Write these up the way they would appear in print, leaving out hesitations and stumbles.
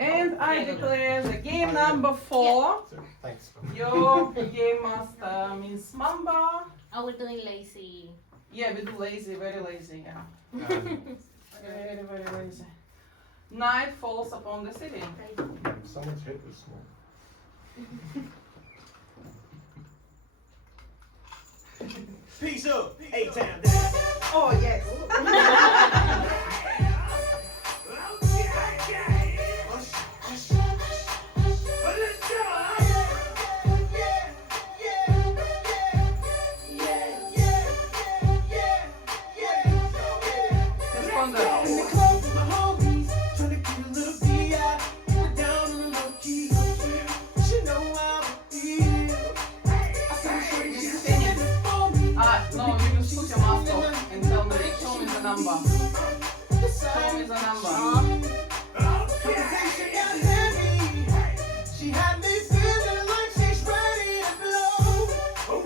And I declare the game number 4. Thanks. Your game master means Mamba. Oh, we're doing lazy. Yeah, we do lazy, very lazy, yeah. Very, very lazy. Night falls upon the city. Someone's head was small. Peace up, A-Town down. Oh, yes. No, you just put your mask off and tell me, show me the number. Show me the number.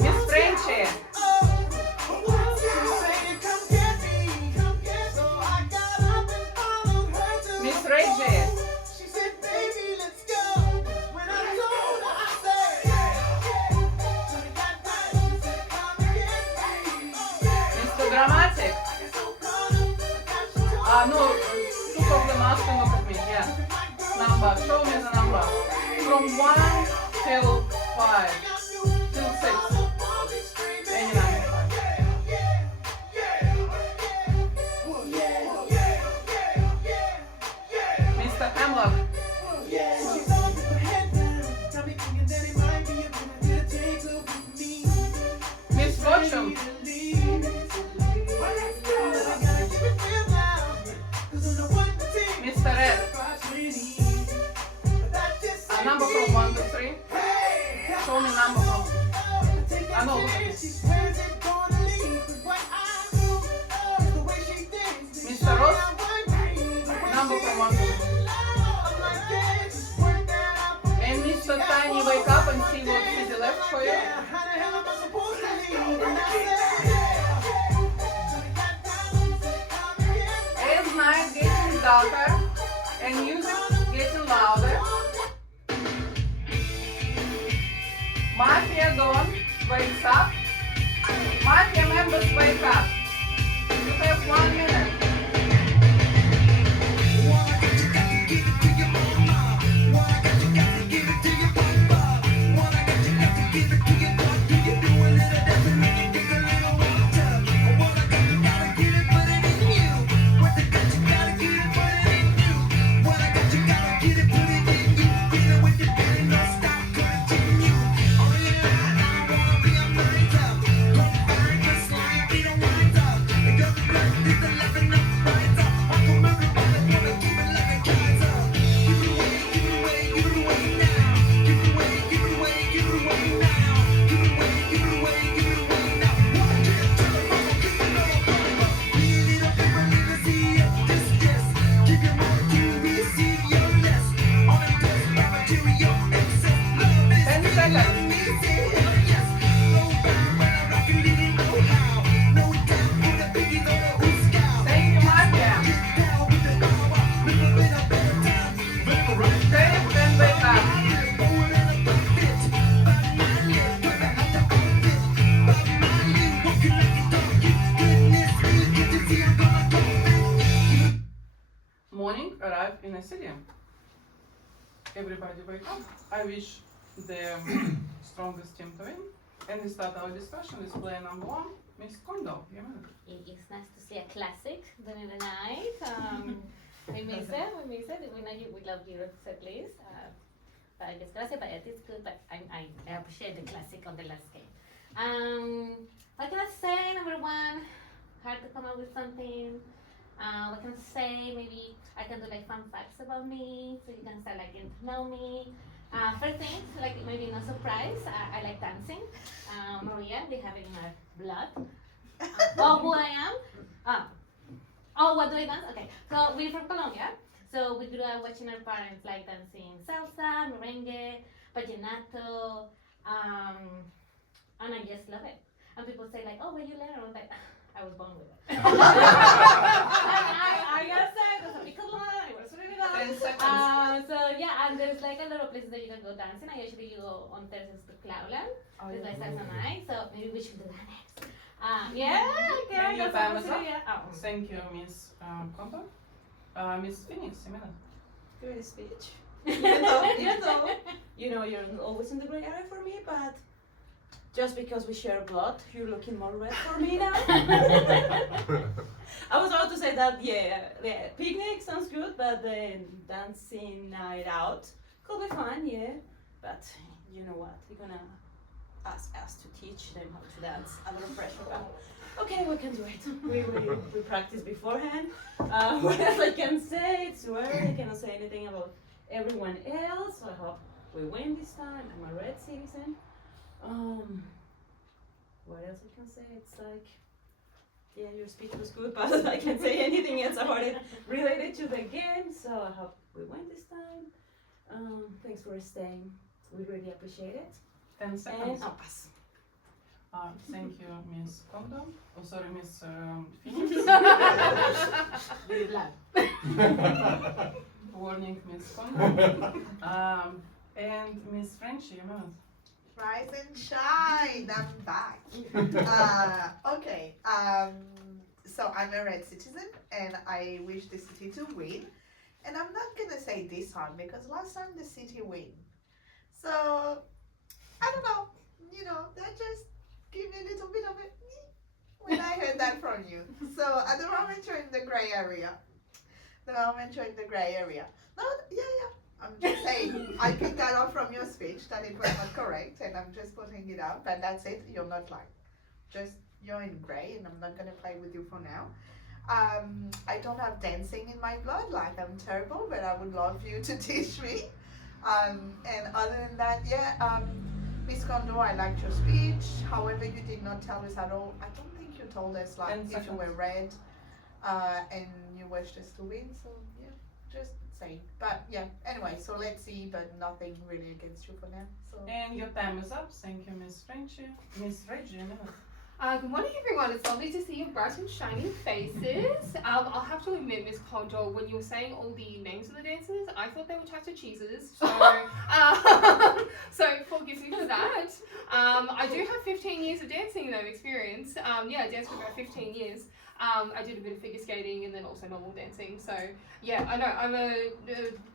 Miss Frenchy. Miss Reggie. Mr. Dramatic. No, look of the mask and look at me, yeah. Number, show me the number. From 1 till 5. Till 6. Any number. Mr. Hemlock. Miss Fortune. Mr. Red. A number from 1 to 3. Show me number from. I know, look at this. Mr. Ross. Number from 1 to 3. And Mr. Tiny, wake up and see what city left for you. As night getting darker and music getting louder, Mafia Dawn wakes up. Mafia members wake up. You have 1 minute. Morning arrived in a city. Everybody wake up. I wish the strongest team to win. And we start our discussion with player number 1, Miss Kondo. It's nice to see a classic during the night. We miss it. We know we love Europe at least. But desgracia, but it's good. But I appreciate the classic on the last game. What can I say? Number 1, hard to come up with something. What can I say? Maybe I can do like fun facts about me, so you can start like getting to know me. First thing, like maybe no surprise, I like dancing. Maria, they have it in our blood. Who I am? What do I dance? Okay, so we're from Colombia. So we grew up watching our parents like dancing salsa, merengue, vallenato, and I just love it. And people say like, oh, where you learn? I was like, I was born with it. I gotta say, there's a big line. 10 seconds. So yeah, and there's like a lot of places that you can go dancing. I usually go on Thursdays to Cloudland. It's like Thursday night, so maybe we should do that next. Yeah, okay. And your that's time a is up. possibility, yeah. Oh. Thank you, Miss Condor. Miss Phoenix, a minute. Great speech. Even though, you know, you're always in the gray area for me, but just because we share blood, you're looking more red for me now. I was about to say that, yeah, the picnic sounds good, but the dancing night out could be fun, yeah. But you know what? You're gonna ask us to teach them how to dance. A lot of pressure. But okay, we can do it. We practice beforehand. What else I can say? It's too early. I cannot say anything about everyone else. So I hope we win this time. I'm a red citizen. What else I can say? It's like, yeah, your speech was good, but I can't say anything else about it related to the game. So I hope we win this time. Thanks for staying. We really appreciate it. 10 seconds. And pass. Thank you, Miss Condor. Oh, sorry, Miss Phoenix. Warning, Miss Condor. And Miss Frenchie, a minute. Rise and shine, I'm back. Okay, so I'm a red citizen and I wish the city to win. And I'm not gonna say this time because last time the city win. So, I don't know, you know, that just gave me a little bit of a when I heard that from you. So at the moment you're in the gray area. No, yeah. I'm just saying, I picked that up from your speech that it was not correct, and I'm just putting it out. But that's it. You're not like, just you're in grey, and I'm not gonna play with you for now. I don't have dancing in my blood. Like I'm terrible, but I would love you to teach me. And other than that, yeah. Miss Kondo, I liked your speech. However, you did not tell us at all. I don't think you told us like if you were red, and you wished us to win. So yeah, just. But yeah, anyway, so let's see, but nothing really against you for now. So And your time is up. Thank you, Miss Frenchie. Miss Reggie, a minute. Good morning, everyone. It's lovely to see your bright and shining faces. I'll have to admit, Miss Condor, when you were saying all the names of the dancers, I thought they were types of cheeses. So, so forgive me for that. I do have 15 years of dancing though experience. Yeah, I danced for about 15 years. I did a bit of figure skating and then also normal dancing. So yeah, I know I'm a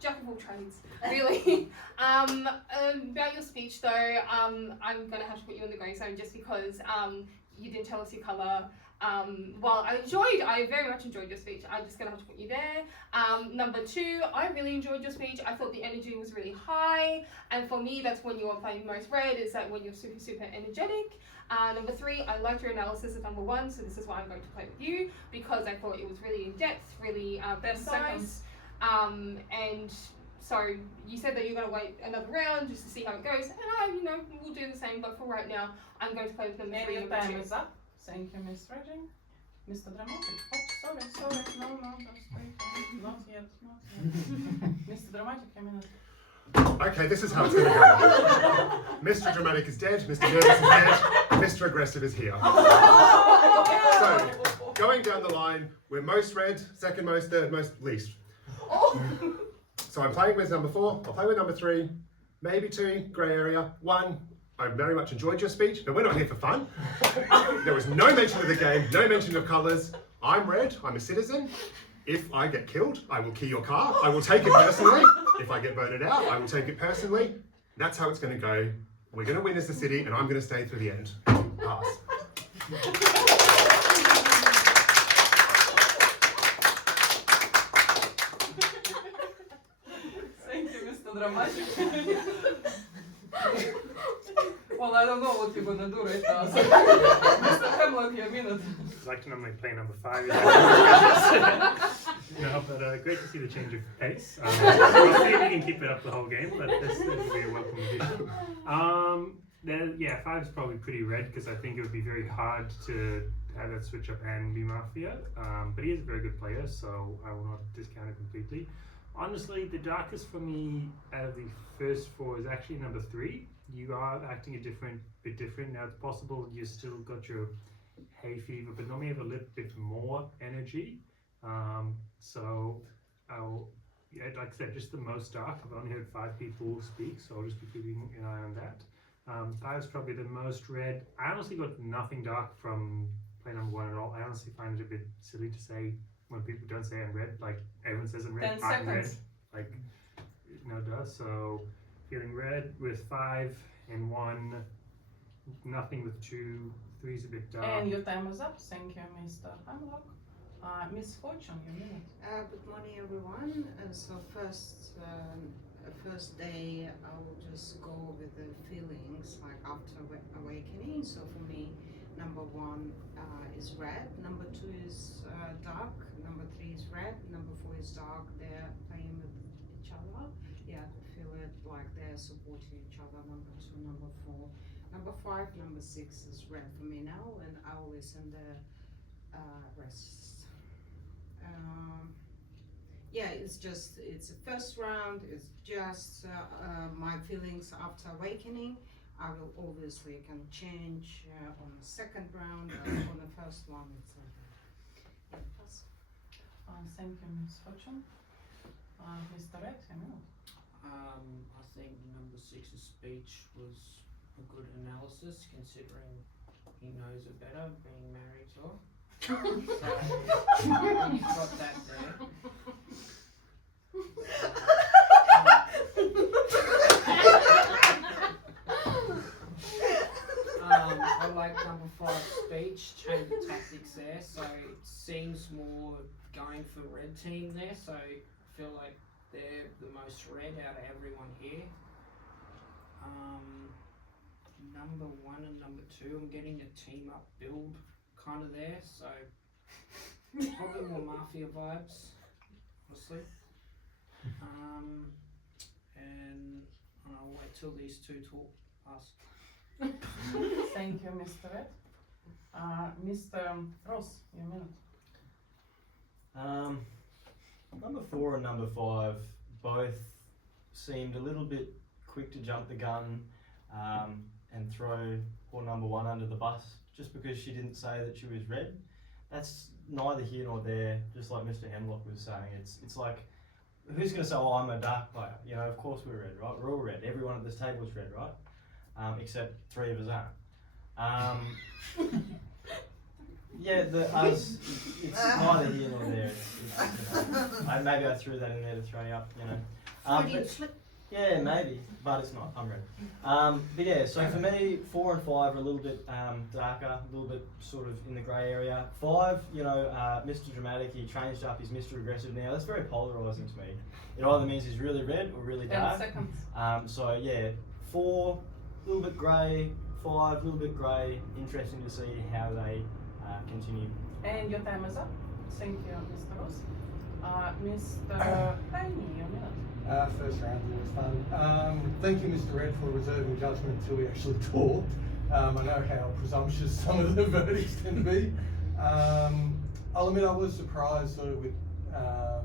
jack of all trades, really. About your speech though, I'm gonna have to put you in the grey zone just because you didn't tell us your colour. While I very much enjoyed your speech. I'm just gonna have to put you there. Number 2, I really enjoyed your speech. I thought the energy was really high, and for me, that's when you are playing most red. Is that when you're super, super energetic. Number 3, I liked your analysis of number 1, so this is why I'm going to play with you because I thought it was really in depth, really precise. And so you said that you're going to wait another round just to see how it goes, and we'll do the same. But for right now, I'm going to play with number 3. Your time is up. Thank you, Miss Reggie. Mr. Dramatic. Oh, sorry. No, just wait. Not yet. Mr. Dramatic, a minute. Okay, this is how it's going to go. Mr. Dramatic is dead, Mr. Nervous is dead, Mr. Aggressive is here. So, going down the line, we're most red, second most, third most, least. So I'm playing with number 4, I'll play with number 3, maybe 2, grey area, 1. I very much enjoyed your speech, but we're not here for fun. There was no mention of the game, no mention of colours. I'm red, I'm a citizen. If I get killed, I will key your car. I will take it personally. If I get voted out, I will take it personally. That's how it's going to go. We're going to win as the city, and I'm going to stay through the end. Pass. Thank you, Mr. Dramatic. Well, I don't know what you're going to do right now. So. Mr. Hemlock, a minute. I'd like to normally play number 5. But great to see the change of pace. We'll see if we can keep it up the whole game, but this will be a welcome addition. 5 is probably pretty red because I think it would be very hard to have that switch up and be Mafia. But he is a very good player, so I will not discount it completely. Honestly, the darkest for me out of the first 4 is actually number 3. You are acting a bit different. Now it's possible you still got your hay fever, but normally have a little bit more energy. So yeah, like I said, just the most dark. I've only heard 5 people speak, so I'll just be keeping an eye on that. 5's probably the most red. I honestly got nothing dark from play number 1 at all. I honestly find it a bit silly to say when people don't say I'm red, like everyone says I'm red. 10 I'm red. seconds. Like, no duh. So feeling red with 5 and 1, nothing with 2, 3's a bit dark. And your time is up. Thank you, Mr. Hemlock. Miss Fortune, your minute. Good morning, everyone. So first day, I will just go with the feelings like after awakening. So for me, number 1 is red, number 2 is dark, number 3 is red, number 4 is dark. They're playing with each other. Yeah, I feel it like they're supporting each other. Number 2, number 4, number 5, number 6 is red for me now, and I will listen the rest. Yeah, it's the first round. It's just my feelings after awakening. I will obviously can change on the second round. On the first one, it's yeah, pass. Thank you, Miss Fortune. Mr. Red, I think number 6's speech was a good analysis, considering he knows it better, being married to her. So, you've got that there. I like number 5's speech, change the tactics there, so it seems more going for red team there, so I feel like they're the most red out of everyone here. Number 1 and number 2, I'm getting a team up build kind of there, so probably more mafia vibes, honestly. And I'll wait till these 2 talk pass. Thank you, Mr. Red. Mr. Ross, your minute. Number 4 and number 5 both seemed a little bit quick to jump the gun and throw poor number 1 under the bus just because she didn't say that she was red. That's neither here nor there, just like Mr. Hemlock was saying. It's like, who's going to say, oh, I'm a dark player? You know, of course we're red, right? We're all red. Everyone at this table is red, right? Except 3 of us aren't. Yeah, us, it's neither here nor there. Maybe I threw that in there to throw you up, you know. Yeah, maybe, but it's not. I'm red. But yeah, so for me, 4 and 5 are a little bit darker, a little bit sort of in the grey area. 5, you know, Mr. Dramatic, he changed up, he's Mr. Aggressive now. That's very polarising to me. It either means he's really red or really 10 dark. seconds. So yeah, 4, a little bit grey, 5, a little bit grey. Interesting to see how they continue. And your time is up. Thank you, Mr. Ross. Mr. Tiny, your minute. First round was fun. Thank you, Mr. Red, for reserving judgment until we actually talked. I know how presumptuous some of the verdicts can be. I'll admit I was surprised sort of with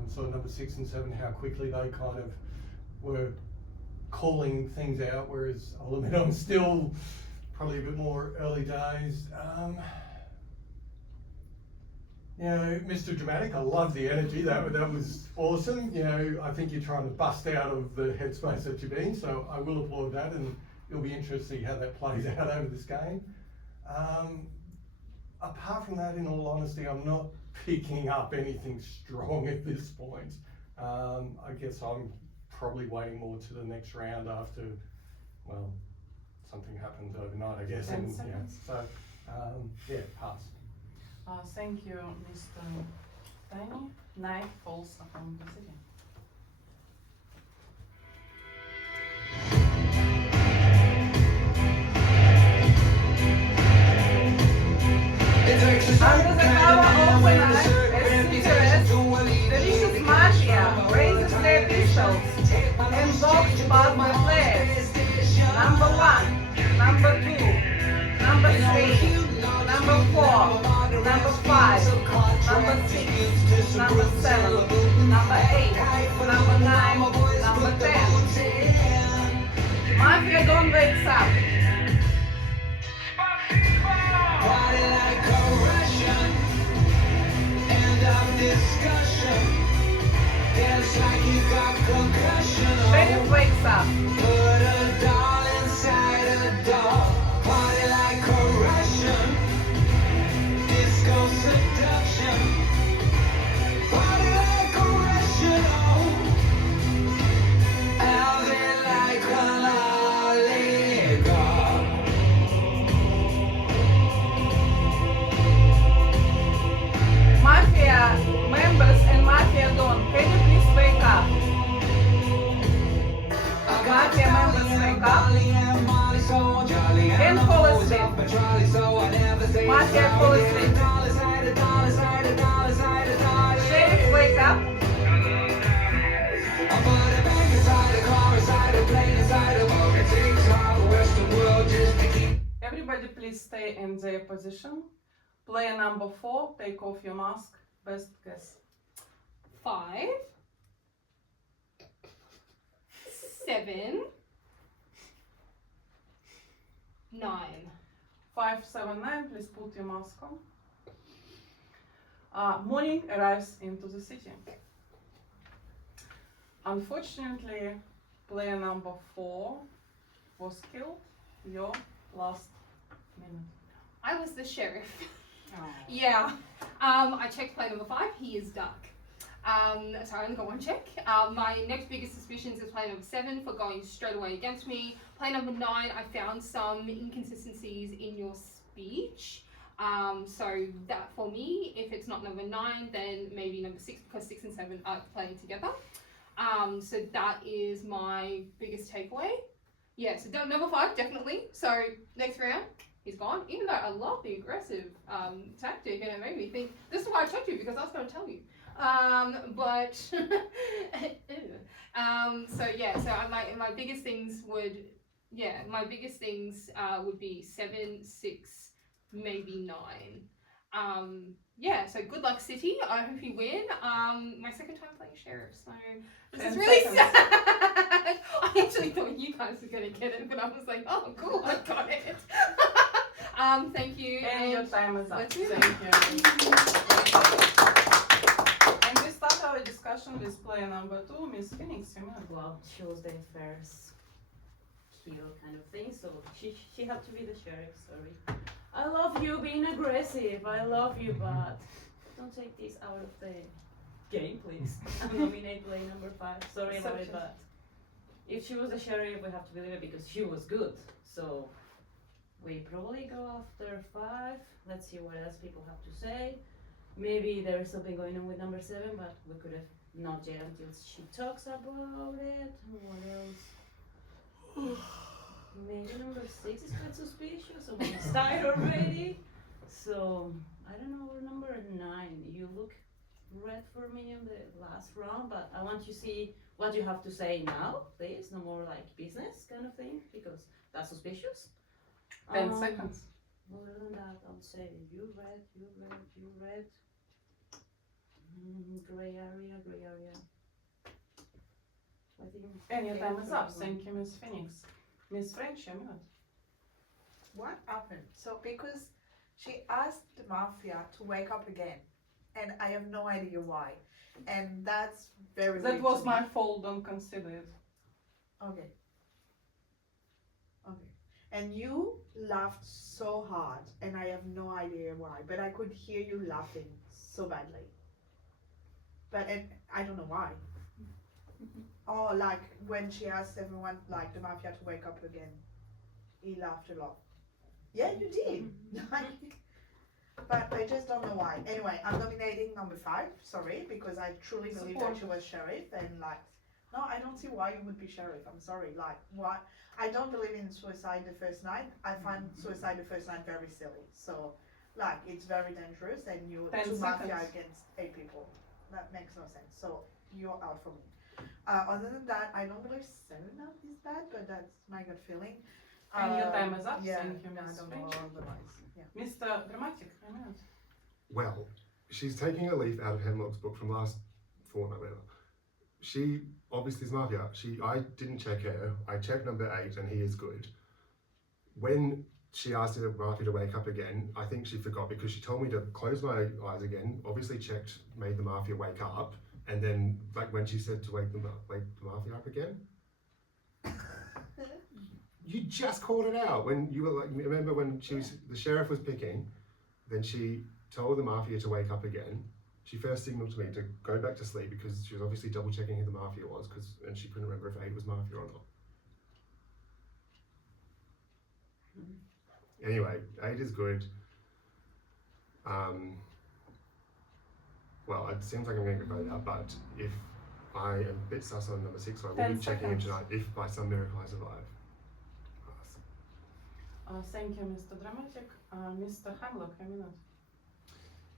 sort of number 6 and 7 how quickly they kind of were calling things out, whereas I'll admit I'm still probably a bit more early days. You know, Mr. Dramatic, I love the energy. That was awesome. You know, I think you're trying to bust out of the headspace that you've been, so I will applaud that, and it'll be interesting to see how that plays out over this game. Apart from that, in all honesty, I'm not picking up anything strong at this point. I guess I'm probably waiting more to the next round after, well, something happens overnight, I guess. 10 and, seconds. yeah, so, yeah, pass. Thank you, Mr. Tiny. Night falls upon the city. Under the cover of the night, as cigarettes, delicious mafia raises their pistols and walks about the place. Number 1, number 2, number 3, number 4, number 5, number 6, number 7, number 8, number 9, number 10. Mafia don't wake up. Party like a Russian, end of discussion. Dance like you got concussion. Sheriff wakes up. Put a doll inside a doll. Party like a Russian. Disco seduction. Party like a Russian. Alvin like a lollipop. Mafia members and Mafia Don, can you please wake up? Mafia members wake up and fall asleep. Mafia fall asleep. Sheriff wake up. Everybody please stay in their position. Player number 4, take off your mask. Best guess. 5, 7, 9. 5, 7, 9, please put your mask on. Morning arrives into the city. Unfortunately, player number 4 was killed. Your last minute. I was the sheriff. Yeah. I checked play number 5. He is dark. So I only got 1 check. My next biggest suspicions is play number 7 for going straight away against me. Play number 9, I found some inconsistencies in your speech. So that for me, if it's not number 9, then maybe number 6, because 6 and 7 are playing together. So that is my biggest takeaway. Yeah, so number 5, definitely. So next round, he's gone. Even though I love the aggressive tactic, and it made me think, this is why I checked you, because I was going to tell you. But, so yeah, so my biggest things would, be 7, 6, maybe 9. Yeah, so good luck, City. I hope you win. My second time playing Sheriff, so this is really sad. I actually thought you guys were gonna get it, but I was like, oh, cool, I got it. Thank you. And your time is up. Let's do Thank you. And we start our discussion with player number 2, Miss Phoenix. Well, she was the first kill kind of thing, so she had to be the sheriff, sorry. I love you being aggressive, I love you, but don't take this out of the game, please. Nominate play number 5, sorry about it, but if she was the sheriff, we have to believe it because she was good. So we probably go after 5. Let's see what else people have to say. Maybe there is something going on with number 7, but we could have not yet until she talks about it. What else? Maybe number 6 is quite suspicious. Someone's died already. So I don't know. Number 9. You look red for me in the last round, but I want to see what you have to say now, please. No more like business kind of thing, because that's suspicious. 10 seconds. Other than that, I would say you red. Gray area. I think. And your time is up. Thank you, Miss Phoenix. Miss French, a minute. What happened? So because she asked the Mafia to wake up again, and I have no idea why, and that's very. That weird was to my me. fault. Don't consider it. Okay. And you laughed so hard, and I have no idea why, but I could hear you laughing so badly. But I don't know why. Oh, like when she asked everyone, like the Mafia, to wake up again, he laughed a lot. Yeah, you did. But I just don't know why. Anyway, I'm nominating number 5. Sorry, because I truly believe that she was sheriff, and like, no, I don't see why you would be sheriff. I'm sorry. Like, why? I don't believe in suicide the first night. I find suicide the first night very silly. So, like, it's very dangerous, and you're 10 two Mafia seconds. against 8 people. That makes no sense. So you're out for me. Other than that, I don't believe 7 up is bad, but that's my gut feeling. And your time is up. Yeah, Thank you, no, I Miss don't know French. otherwise. Yeah. Mr. Dramatic, a minute. Well, she's taking a leaf out of Hemlock's book from last fortnight, whatever. She obviously is Mafia. I didn't check her. I checked number 8, and he is good. When she asked the Mafia to wake up again, I think she forgot because she told me to close my eyes again. Obviously checked, made the Mafia wake up, And then, like when she said to wake the mafia up again, you just called it out when you were like. Remember when the sheriff was picking, then she told the mafia to wake up again. She first signaled to me to go back to sleep because she was obviously double checking who the mafia was, and she couldn't remember if 8 was mafia or not. Anyway, 8 is good. Well, it seems like I'm going to go out, but if I am a bit sus on number 6, so I will 10 be checking in seconds. tonight if by some miracle I survive. Thank you, Mr. Dramatic. Mr. Hamlock, a minute.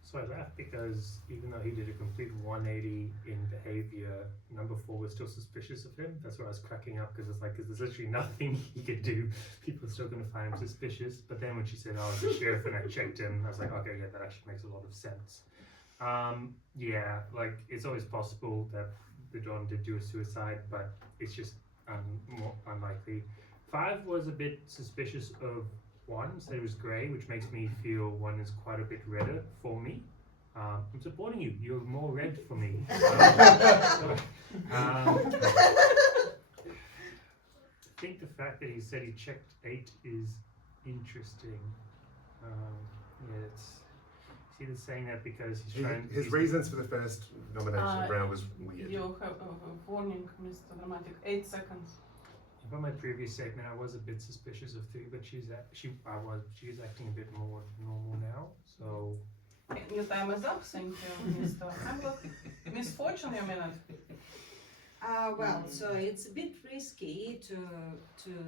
So I laughed because even though he did a complete 180 in behavior, number 4 was still suspicious of him. That's why I was cracking up because it's like, there's literally nothing he could do. People are still going to find him suspicious. But then when she said, oh, the sheriff, and I checked him, I was like, okay, yeah, that actually makes a lot of sense. Yeah, like it's always possible that the Don did do a suicide, but it's just more unlikely. 5 was a bit suspicious of 1, said it was grey, which makes me feel 1 is quite a bit redder for me. I'm supporting you. You're more red for me. I think the fact that he said he checked 8 is interesting. Yeah, he's either saying that because he's trying. His reasons for the first nomination round was weird. You have a warning, Mr. Dramatic. 8 seconds. From my previous segment, I was a bit suspicious of 3, but she's acting a bit more normal now. So Your time is up. Thank you, Mr. Hamlock. Miss Fortune, a minute. Well, so it's a bit risky to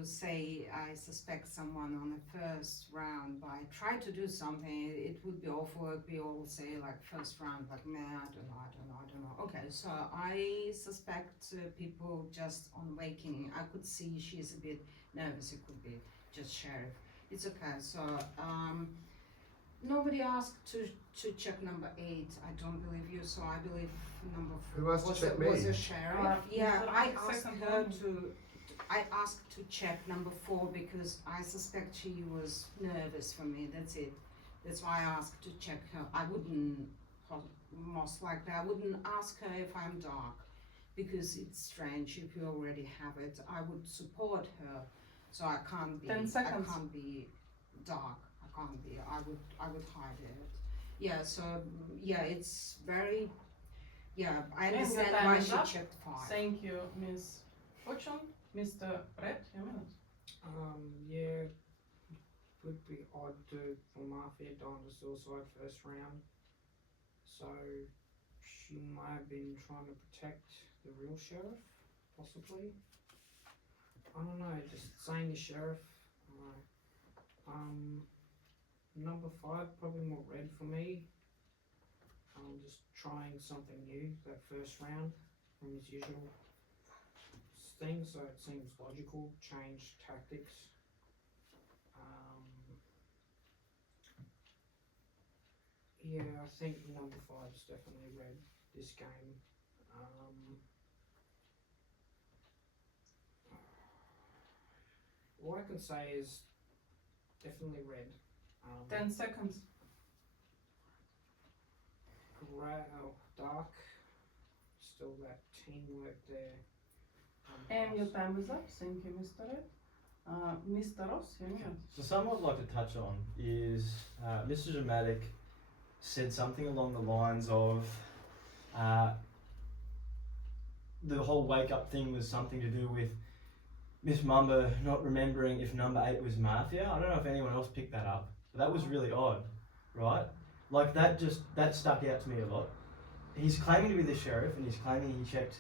say I suspect someone on the first round, but I try to do something. It would be awful if we all say like first round, like man, I don't know. Okay, so I suspect people just on waking. I could see she's a bit nervous. It could be just sheriff. It's okay. So nobody asked to check number 8. I don't believe you, so I believe number 4 Who asked to check me? was a sheriff. Yeah, I asked second her one. I asked to check number 4 because I suspect she was nervous for me. That's it. That's why I asked to check her. I wouldn't, most likely, I wouldn't ask her if I'm dark because it's strange if you already have it. I would support her, so I can't be. 10 seconds. I can't be dark. I can't be. I would hide it. Yeah. So yeah, it's very. Yeah, I And your understand time why is she up. checked 5. Thank you, Miss Fortune. Mr. Red, a minute. Yeah, would be odd for Mafia die on the suicide first round. So she might have been trying to protect the real sheriff, possibly. I don't know, just saying the sheriff. Number 5, probably more red for me. Just trying something new that first round from his usual thing, so it seems logical. Change tactics. Yeah, I think number 5 is definitely red this game. All I can say is definitely red. 10 seconds. Dark. Still that teamwork there. And your time is up. Thank you, Mr. Red. Mr. Ross, a minute. So something I'd like to touch on is Mr. Dramatic said something along the lines of the whole wake up thing was something to do with Miss Mumba not remembering if number 8 was Mafia. I don't know if anyone else picked that up, but that was really odd, right? Like that stuck out to me a lot. He's claiming to be the sheriff and he's claiming he checked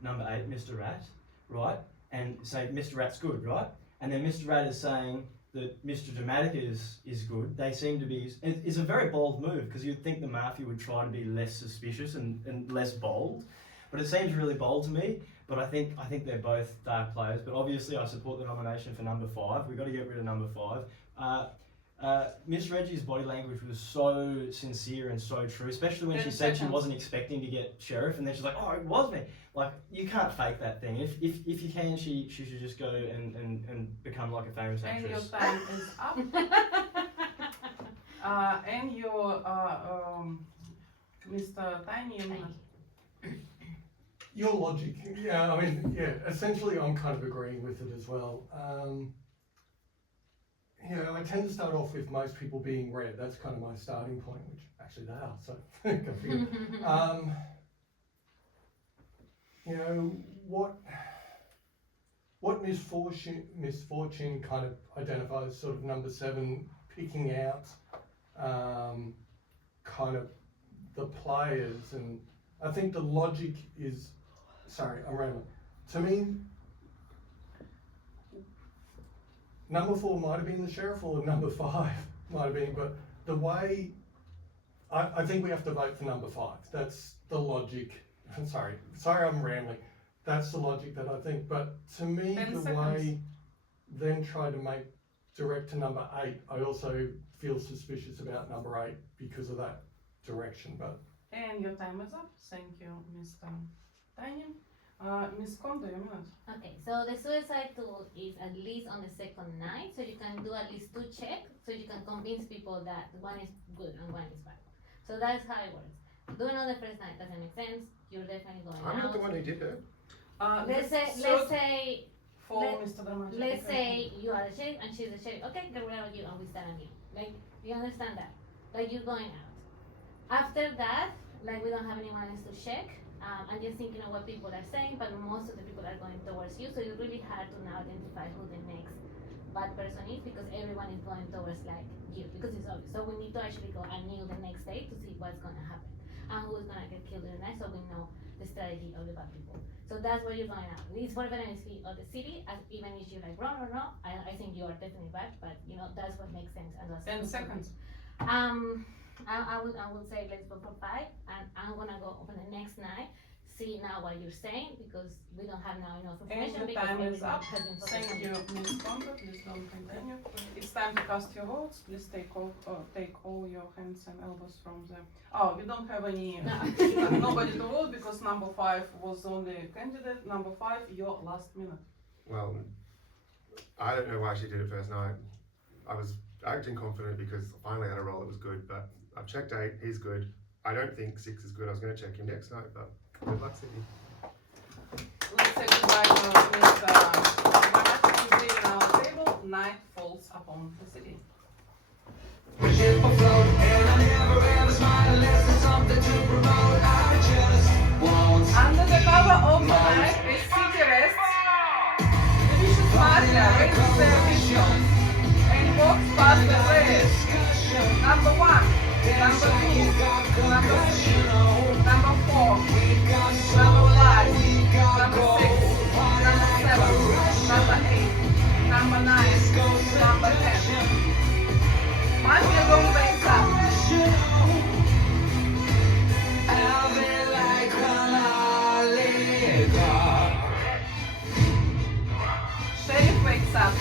number 8, Mr. Rat, right? And say Mr. Rat's good, right? And then Mr. Rat is saying that Mr. Dramatic is good. They seem to be. It's a very bold move because you'd think the Mafia would try to be less suspicious and less bold. But it seems really bold to me. But I think they're both dark players. But obviously I support the nomination for number 5. We've got to get rid of number 5. Miss Reggie's body language was so sincere and so true, especially when she said she wasn't expecting to get sheriff, and then she's like, "Oh, it was me." Like, you can't fake that thing. If you can, she should just go and become like a famous And your actress. time is up. And your Mr. Tiny, a minute. your logic, yeah, I mean, yeah, essentially I'm kind of agreeing with it as well. You know, I tend to start off with most people being red. That's kind of my starting point, which actually they are, so go figure. You know, what misfortune kind of identifies sort of number 7 picking out kind of the players, and I think the logic is, sorry, I'm rambling. To me, number 4 might have been the sheriff, or number 5 might have been, but the way, I think we have to vote for number 5. That's the logic. Sorry, I'm rambling. That's the logic that I think, but to me, 10 the seconds. way then try to make direct to number 8, I also feel suspicious about number 8 because of that direction, but. And your time is up. Thank you, Mr. Tiny. Miss Kondo, your minute. Okay, so the suicide tool is at least on the second night, so you can do at least 2 checks, so you can convince people that one is good and one is bad. So that's how it works. Doing on the first night doesn't make sense. You're definitely going I'm out. not the one who did it. Let's say For let- Mr. Dramatic. let's say you are the sheriff and she's the sheriff. Okay, get rid of you and we start anew. Like, you understand that? Like, you're going out. After that, like, we don't have anyone else to check. I'm just thinking of what people are saying, but most of the people are going towards you, so it's really hard to now identify who the next bad person is, because everyone is going towards like you, because it's obvious. So we need to actually go anew the next day to see what's gonna happen and who's gonna get killed in the night, so we know the strategy of the bad people. So that's where you're going out. It's for the benefit of the city, as even if you're like wrong or not, I think you are definitely bad, but you know, that's what makes sense. And that's 10 seconds. I would say let's go for 5, and I'm gonna go for the next night, see now what you're saying, because we don't have now enough And information, your because time is everyone up. has been focused Thank on you, Ms. Kondo. Please don't continue. It's time to cast your votes. Please take all your hands and elbows from the. Oh, we don't have any. Nobody to vote because number 5 was the only candidate. Number 5, your last minute. Well, I don't know why she did it first night. I was acting confident because I finally had a roll that was good, but I've checked 8, he's good. I don't think 6 is good. I was going to check him next night, but good luck, Sydney. Let's say goodbye to Mr. Dramatic. He's leaving our table. Night falls upon the city. Ship afloat, and I never ever smile unless there's something to promote. I just won't. Under the cover of the night is city rest. The vicious mafia raises their vision and walks past the race. Number 1, number 2, number 3, number 4, number 5, number 6, number 7, number 8, number 9, number 10. Mafia don't wake up. I'll be like a lollipop. Sheriff wakes up.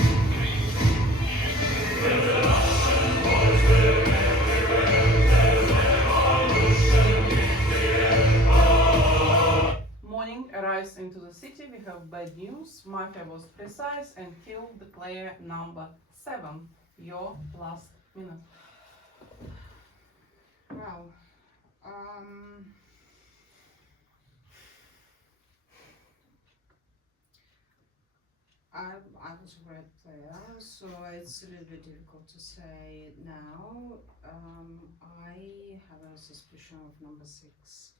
Morning arrives into the city. We have bad news. Mafia was precise and killed the player number 7. Your last minute. Wow. I was a red player, so it's a little bit difficult to say now. I have a suspicion of number 6.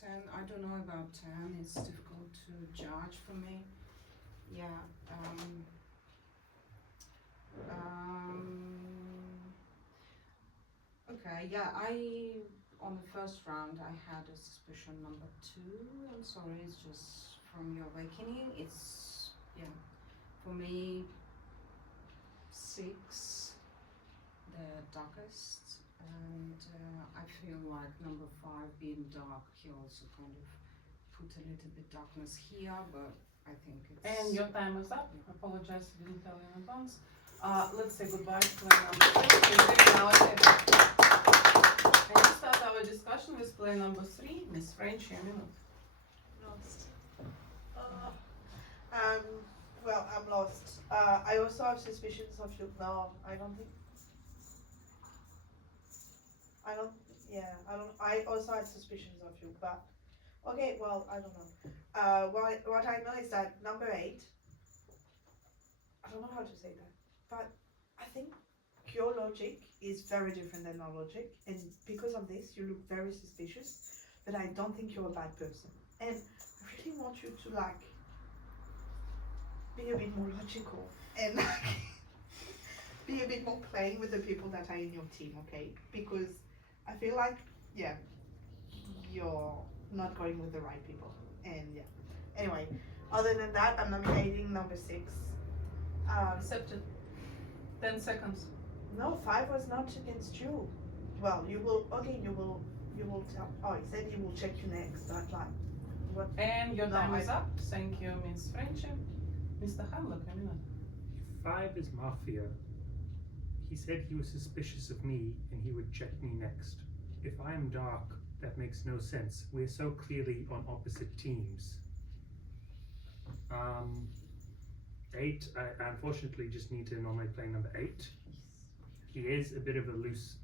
10, I don't know about 10, it's difficult to judge for me. Yeah. Okay, yeah, on the first round I had a suspicion number 2. I'm sorry, it's just from your awakening. It's, yeah, for me, 6, the darkest, and I feel like number 5 being dark, he also kind of put a little bit darkness here, but I think it's... And your time is up. I apologize, I didn't tell you in advance. Let's say goodbye to player number 3. He's leaving our table. And we start our discussion with player number 3, Miss French, your minute. Lost. Well, I'm lost. I also have suspicions of you. No, I don't think. I don't. Yeah, I don't. I also had suspicions of you, but okay. Well, I don't know. What I know is that number 8. I don't know how to say that, but I think your logic is very different than our logic, and because of this, you look very suspicious. But I don't think you're a bad person, and I really want you to like be a bit more logical and like be a bit more playing with the people that are in your team, okay? Because I feel like, yeah, you're not going with the right people, and yeah. Anyway, other than that, I'm nominating number 6. Accepted. 10 seconds. No, 5 was not against you. Well, you will. Okay, you will tell. Oh, he said he will check you next. Not like what? And your No, time I- is up. Thank you, Miss Friendship. Mr. Hamlet, come in. If 5 is Mafia, he said he was suspicious of me and he would check me next. If I am Dark, that makes no sense. We're so clearly on opposite teams. 8, I unfortunately just need to nominate player number 8. He is a bit of a loose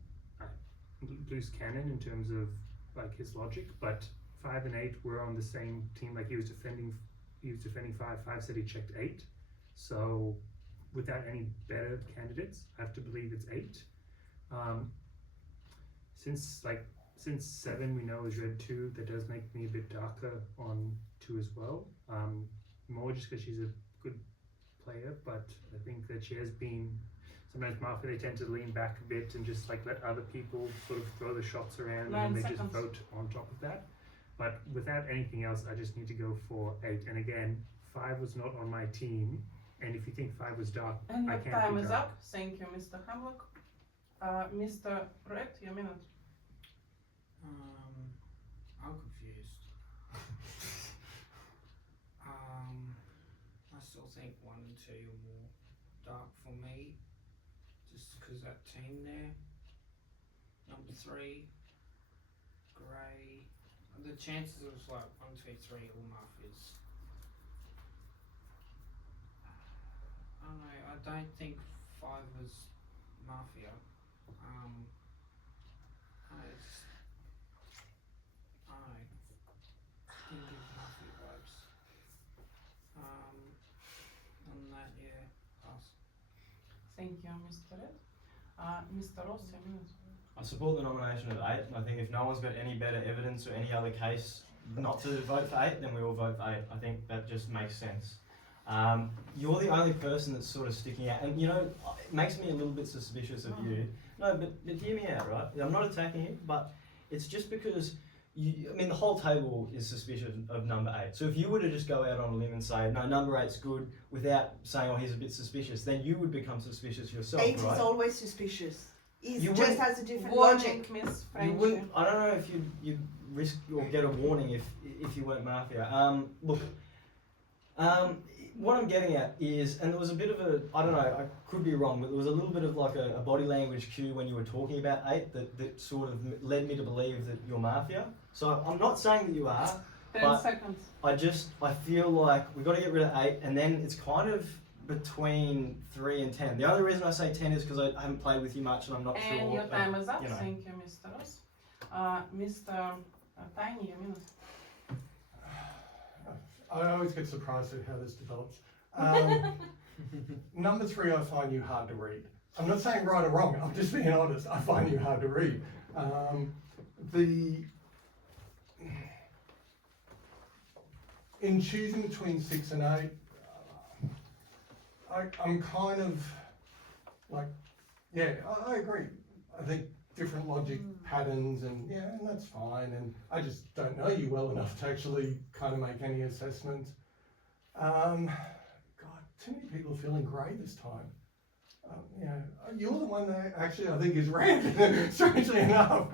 cannon in terms of like his logic, but 5 and 8 were on the same team. Like he was defending 5. 5 said he checked 8. So without any better candidates, I have to believe it's 8. Since 7 we know is red 2, that does make me a bit darker on 2 as well. More just because she's a good player, but I think that she has been, sometimes Mafia, they tend to lean back a bit and just like let other people sort of throw the shots around 9 and they seconds. just vote on top of that. But without anything else, I just need to go for 8. And again, 5 was not on my team, and if you think 5 was Dark, And I your can't time pick is Dark. up. Thank you, Mr. Hamlock. Mr. Red, your minute. I'm confused. I still think 1 and 2 are more dark for me, just because that team there. Number 3, grey. The chances of like 1, 2, 3 all Mafias. I don't know. I don't think 5 was Mafia. Didn't give Mafia vibes. On that, yeah, pass. Thank you, Mr. Red. Mr. Ross, your minute. I support the nomination of 8, and I think if no one's got any better evidence or any other case not to vote for 8, then we all vote for 8. I think that just makes sense. You're the only person that's sort of sticking out, and you know, it makes me a little bit suspicious of you. No, but hear me out, right? I'm not attacking you, but it's just because the whole table is suspicious of number 8. So if you were to just go out on a limb and say, no, number 8's good, without saying, oh, he's a bit suspicious, then you would become suspicious yourself, 8 right? is always suspicious. He You just wouldn't- has a different Warning, logic. Miss You Friendship. wouldn't, I don't know if you'd risk or get a warning if you weren't Mafia. Look, what I'm getting at is, and there was a bit of a, I don't know, I could be wrong, but there was a little bit of like a body language cue when you were talking about 8 that sort of led me to believe that you're Mafia. So I'm not saying that you are, 10 but seconds. I feel like we've got to get rid of 8, and then it's kind of between 3 and 10. The only reason I say 10 is because I haven't played with you much and I'm not sure. And your time is up. you know. Thank you, Mr. Ross. Mr. Tiny, your minute. I always get surprised at how this develops. Number 3, I find you hard to read. I'm not saying right or wrong, I'm just being honest. I find you hard to read. In choosing between 6 and 8, I'm kind of like, yeah, I agree. I think different logic patterns and that's fine. And I just don't know you well enough to actually kind of make any assessment. God, too many people are feeling grey this time. You're the one that actually I think is red, strangely enough.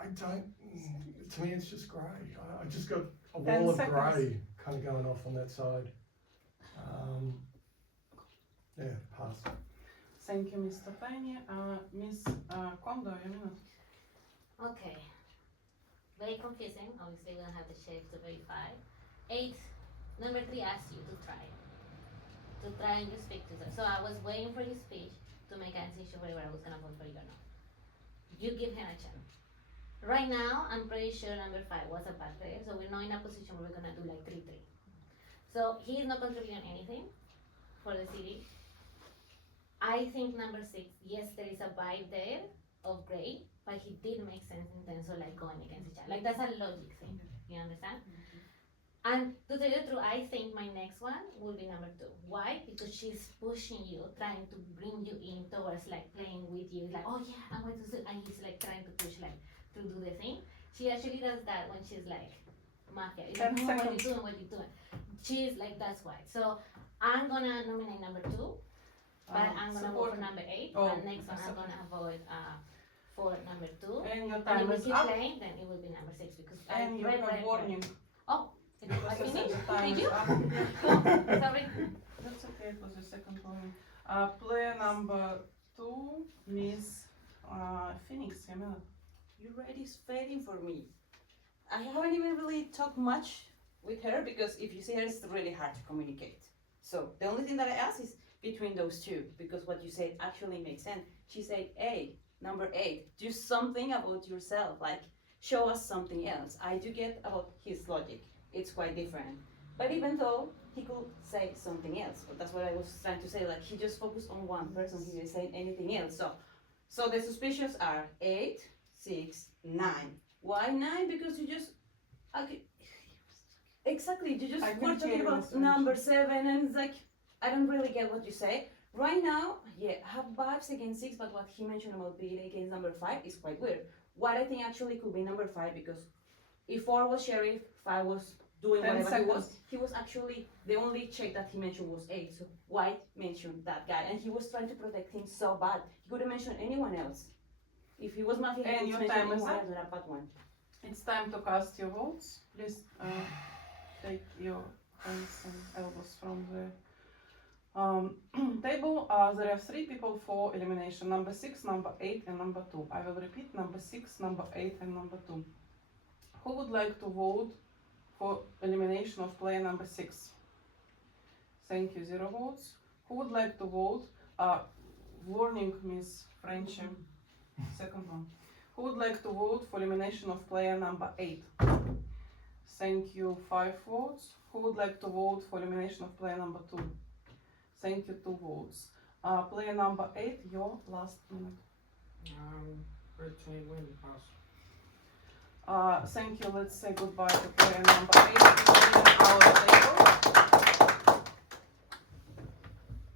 I don't, to me it's just grey. I just got a 10 wall of seconds. grey kind of going off on that side. Pass. Thank you, Mr. Tiny. Miss Kondo, your minute. Okay. Very confusing. Obviously, we're gonna have to check to verify. 8, number 3 asked you to try and you speak to them. So I was waiting for your speech to make an position whether I was gonna vote for you or not. You give him a chance. Right now, I'm pretty sure number 5 was a bad player, so we're not in a position where we're gonna do like 3-3. So he is not contributing anything for the city. I think number 6, yes, there is a vibe there of Gray, but he did make sense in terms of like going against each other. Like that's a logic thing, you understand? And to tell you the truth, I think my next one will be number 2. Why? Because she's pushing you, trying to bring you in towards like playing with you. Like, oh yeah, I'm going to do, and he's like trying to push like to do the thing. She actually does that when she's like mafia. It's like, no, what you doing? She's like, that's why. So I'm gonna nominate number 2, but I'm gonna vote for number 8. Oh, and next one I'm gonna vote for number 2. And your And time if we is keep up. playing, then it will be number 6 because And you red. have warning. Oh, it was Because finished? the time Did is you? up. Oh, sorry. That's okay, it was the second warning. Player number 2, Miss Phoenix, Yamila. You already fading for me. I haven't even really talked much with her because if you see her, it's really hard to communicate. So the only thing that I ask is between those two because what you said actually makes sense. She said, hey, number 8, do something about yourself, like show us something else. I do get about his logic. It's quite different. But even though he could say something else, but that's what I was trying to say, like he just focused on one person, he didn't say anything else. So the suspicious are 8, 6, 9. Why 9? Because you just, okay, exactly, you just I were can talking hear about you. number 7 and it's like, I don't really get what you say. Right now, yeah, I have vibes against 6, but what he mentioned about being against number 5 is quite weird. What I think actually could be number 5 because if 4 was sheriff, 5 was doing 10 whatever seconds. he was actually, the only check that he mentioned was 8, so White mentioned that guy, and he was trying to protect him so bad. He couldn't mention anyone else. If he was mafia, he And could your mention time is anyone up. else, not a bad one. It's time to cast your votes. Please take your hands and elbows from the table. There are 3 people for elimination, number 6, number 8 and number 2. I will repeat, number 6, number 8 and number 2. Who would like to vote for elimination of player number 6? Thank you, 0 votes. Who would like to vote? Warning, Miss Frenchy. Second one. Who would like to vote for elimination of player number 8? Thank you, 5 votes. Who would like to vote for elimination of player number 2? Thank you, 2 votes. Player number 8, your last minute. Retain win, pass. Thank you. Let's say goodbye to player number 8. Our table.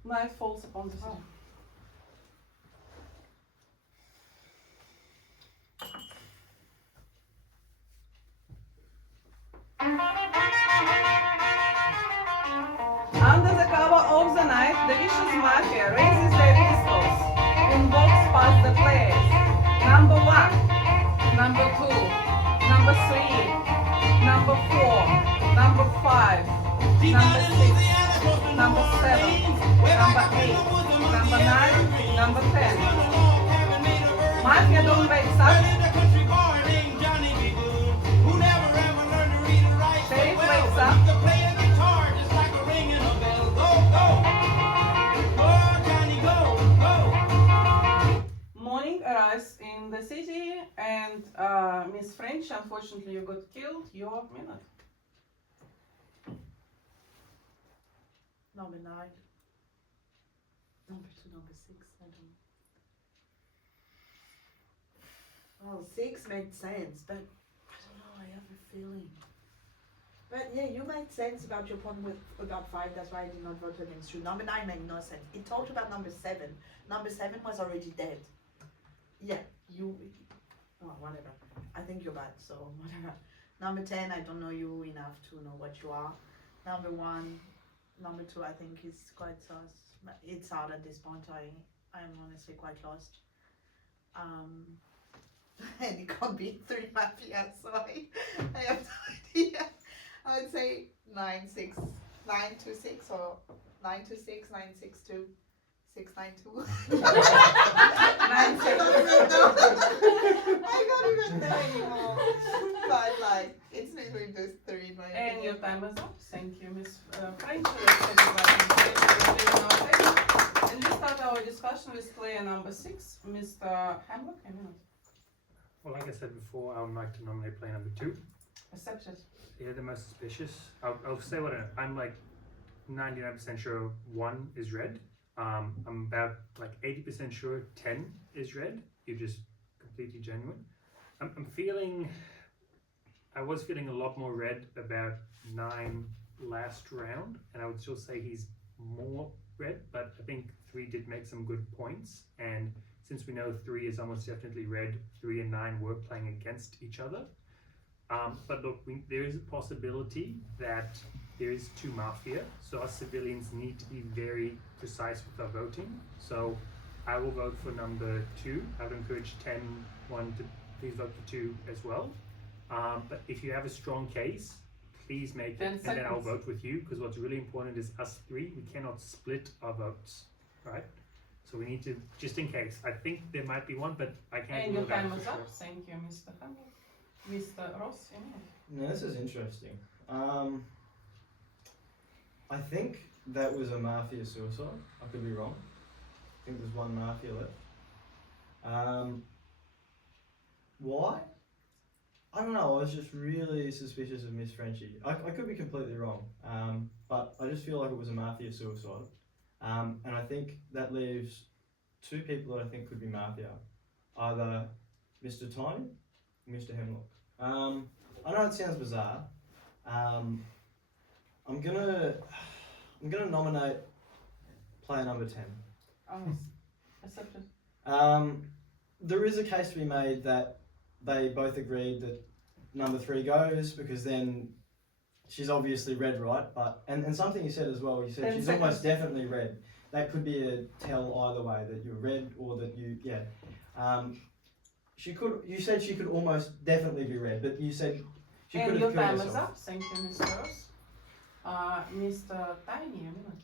Night falls upon the city. Under the cover of the night, the vicious mafia raises their pistols and walks past the players. Number 1, number 2, number 3, number 4, number 5, number 6, number 7, number 8, number 9, number 10. Mafia don't wake up. Sheriff wakes up. Morning arrives in the city and Miss French, unfortunately you got killed. Your minute. Number 9. Number 2, number 6, I don't know. Oh, 6 made sense, but I don't know, I have a feeling. But yeah, you made sense about your point with about 5, that's why I did not vote against you. Number 9 made no sense. It talked about number 7. Number 7 was already dead. Yeah, oh, whatever. I think you're bad, so whatever. Number 10, I don't know you enough to know what you are. Number 1, number 2, I think is quite sus. It's hard at this point, I'm honestly quite lost. And it can't be 3 mafia, so I have no idea. I would say 9, 6, 9, 2, 6, or 9, 2, 6, 9, 6, 2, 6, 9, 2. I can't even know anymore. But like, it's between those 3 in my And opinion. your time is up. Thank you, Miss French. Let's say goodbye to you. And we start our discussion with player player number 6, Mr. Hamlock. A minute. Well, like I said before, I would like to nominate player number 2. Accepted. Yeah, the most suspicious. I'll say what I'm like 99% sure 1 is red. I'm about like 80% sure 10 is red. You're just completely genuine. I was feeling a lot more red about 9 last round, and I would still say he's more red, but I think 3 did make some good points, and since we know 3 is almost definitely red, 3 and 9 were playing against each other. But look, there is a possibility that there is 2 mafia, so us civilians need to be very precise with our voting. So I will vote for number 2. I would encourage 10-1 to please vote for 2 as well. But if you have a strong case, please make it, 10 and then I'll seconds. vote with you, because what's really important is us 3, we cannot split our votes, right? So we need to, just in case, I think there might be one, but I can't And your rule it out time for is sure. up. Thank you, Mr. Hamlock. Mr. Ross, a minute. No, this is interesting. I think that was a mafia suicide. I could be wrong. I think there's 1 mafia left. Why? I don't know. I was just really suspicious of Miss Frenchie. I could be completely wrong, but I just feel like it was a mafia suicide. And I think that leaves 2 people that I think could be mafia, either Mr. Tiny or Mr. Hemlock. I know it sounds bizarre. I'm gonna nominate player number 10. Accepted. There is a case to be made that they both agreed that number 3 goes, because then she's obviously red, right? But and something you said as well, you said 10 she's seconds. almost definitely red. That could be a tell either way, that you're red or that you, you said she could almost definitely be red, but you said she And could your have killed time is herself. up. Thank you, Mr. Ross. Mr. Tiny, a minute.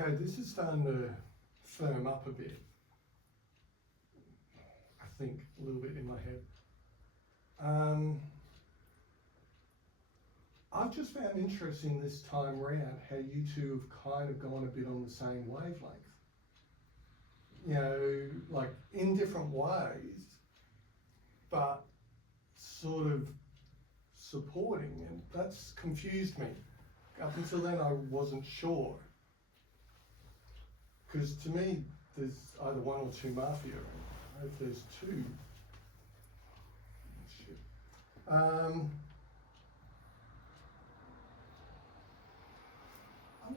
Okay, this is starting to firm up a bit. I think a little bit in my head. I've just found interesting this time round how you 2 have kind of gone a bit on the same wavelength. You know, like in different ways, but sort of supporting, and that's confused me. Up until then I wasn't sure. Because to me, there's either 1 or 2 mafia, and if there's 2, shit. I'm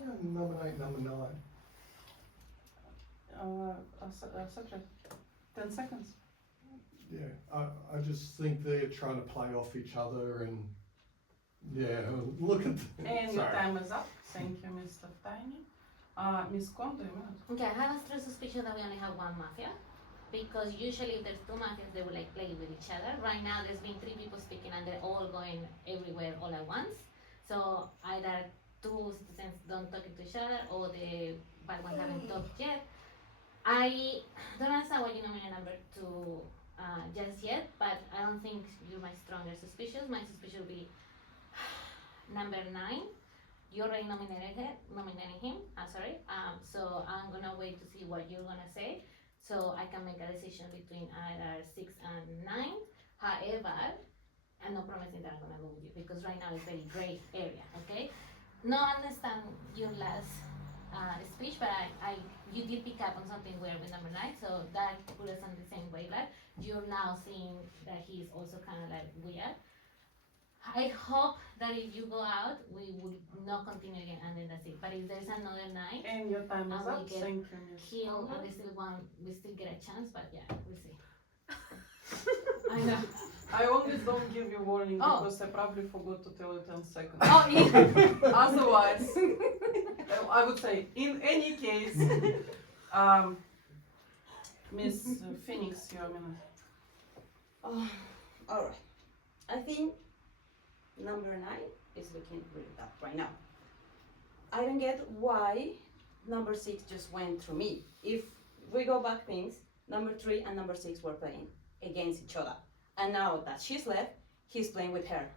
going to nominate number 9. Accepted. 10 seconds. Yeah, I just think they're trying to play off each other, and yeah, look at And your sorry. time is up. Thank you, Mr. Tiny. Miss Kondo, a minute. Okay, I have a strong suspicion that we only have 1 mafia, because usually if there's 2 mafias, they would like play with each other. Right now, there's been 3 people speaking, and they're all going everywhere all at once. So either 2 citizens don't talk to each other, or the bad one haven't talked yet. I don't understand why you nominate number 2 just yet, but I don't think you're my stronger suspicion. My suspicion would be number 9. You already nominated him. So I'm gonna wait to see what you're gonna say, so I can make a decision between either 6 and 9. However, I'm not promising that I'm gonna go with you, because right now it's very gray area. Okay. No, I understand your last speech, but you did pick up on something weird with number 9, so that put us on the same wavelength. You're now seeing that he's also kind of like weird. I hope that if you go out, we will not continue again, and then that's it. But if there's another 9, And your time is and up. we get Thank you, Miss killed, Kondo. and we still get a chance, but yeah, we'll see. I know. I always don't give you warning Oh. because I probably forgot to tell you 10 seconds. Oh, yeah. Otherwise, I would say, in any case, Miss Phoenix, you're a minute. Alright. I think number 9 is looking really bad right now. I don't get why number 6 just went through me. If we go back things, number 3 and number 6 were playing against each other. And now that she's left, he's playing with her.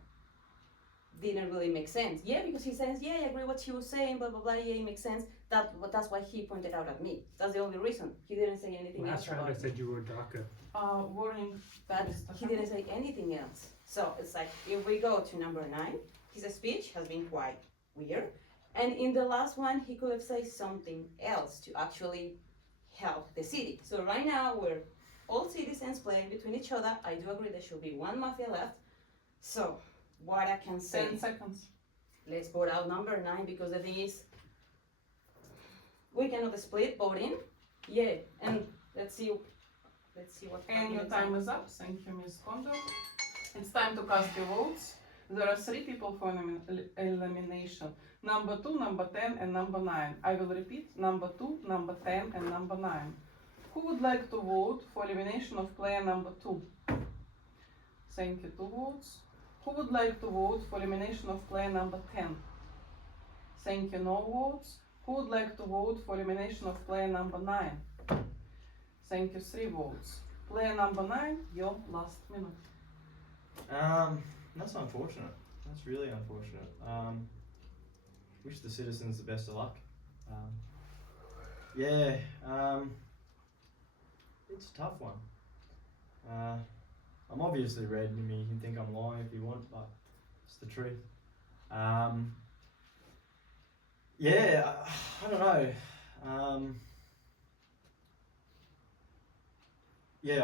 Didn't really make sense. Yeah, because he says, yeah, I agree what she was saying, blah, blah, blah, yeah, it makes sense. that's why he pointed out at me. That's the only reason. He didn't say anything else Last round about I said you were darker. Warning. but he didn't say anything else. So it's like if we go to number 9, his speech has been quite weird. And in the last one, he could have said something else to actually help the city. So right now, we're all citizens playing between each other. I do agree there should be one mafia left. So what I can say, 10 seconds. let's vote out number 9 because the thing is, we cannot split voting. Yeah, and let's see what And your happens. time is up. Thank you, Ms. Kondo. It's time to cast the votes. There are 3 people for elimination. Number 2, number 10, and number 9. I will repeat, number 2, number 10, and number 9. Who would like to vote for elimination of player number 2? Thank you, 2 votes. Who would like to vote for elimination of player number 10? Thank you, no votes. Who would like to vote for elimination of player number 9? Thank you, 3 votes. Player number 9, your last minute. That's unfortunate. That's really unfortunate. Wish the citizens the best of luck. It's a tough one. I'm obviously red. I mean, you can think I'm lying if you want, but it's the truth. I don't know.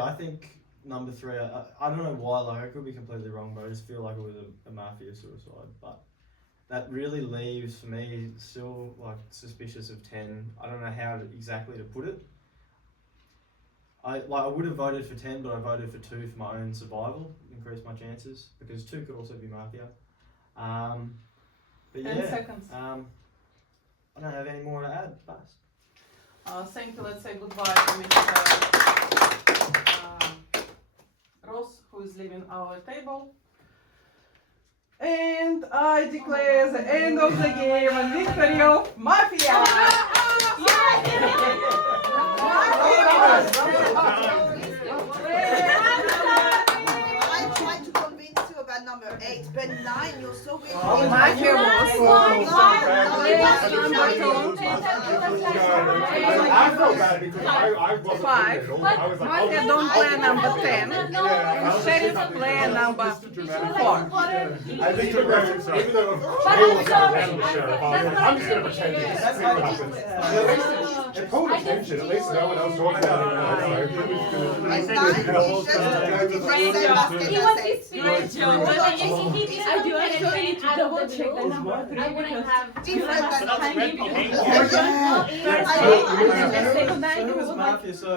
I think number 3. I don't know why. Like, I could be completely wrong, but I just feel like it was a mafia suicide. But that really leaves for me still like suspicious of 10. I don't know how exactly to put it. I would have voted for 10, but I voted for 2 for my own survival, increase my chances, because 2 could also be mafia. But 10 seconds. I don't have any more to add. Bas. Thank you. Let's say goodbye to Mr. Ross, who is leaving our table. And I declare the end of the game and victory of Mafia! I tried to convince you about number 8, but 9, you're so weird. Mafia was I felt bad because I wasn't 5. at all. I was like, Mafia oh, don't play number 10. Yeah, And Sheriff play number 4. I think you're right, even though I was around the sheriff, I was like, I'm just going to pretend it just see what happens. At least it pulled attention, at least no one else talked about it. So it was good. And 9 is just Great job. He was inspirational, but if he didn't I do get actually anything need to out of double the check the group, number 3 I wouldn't have Different than tiny people. people. Yeah. And the second 9 So who was was like mafia? So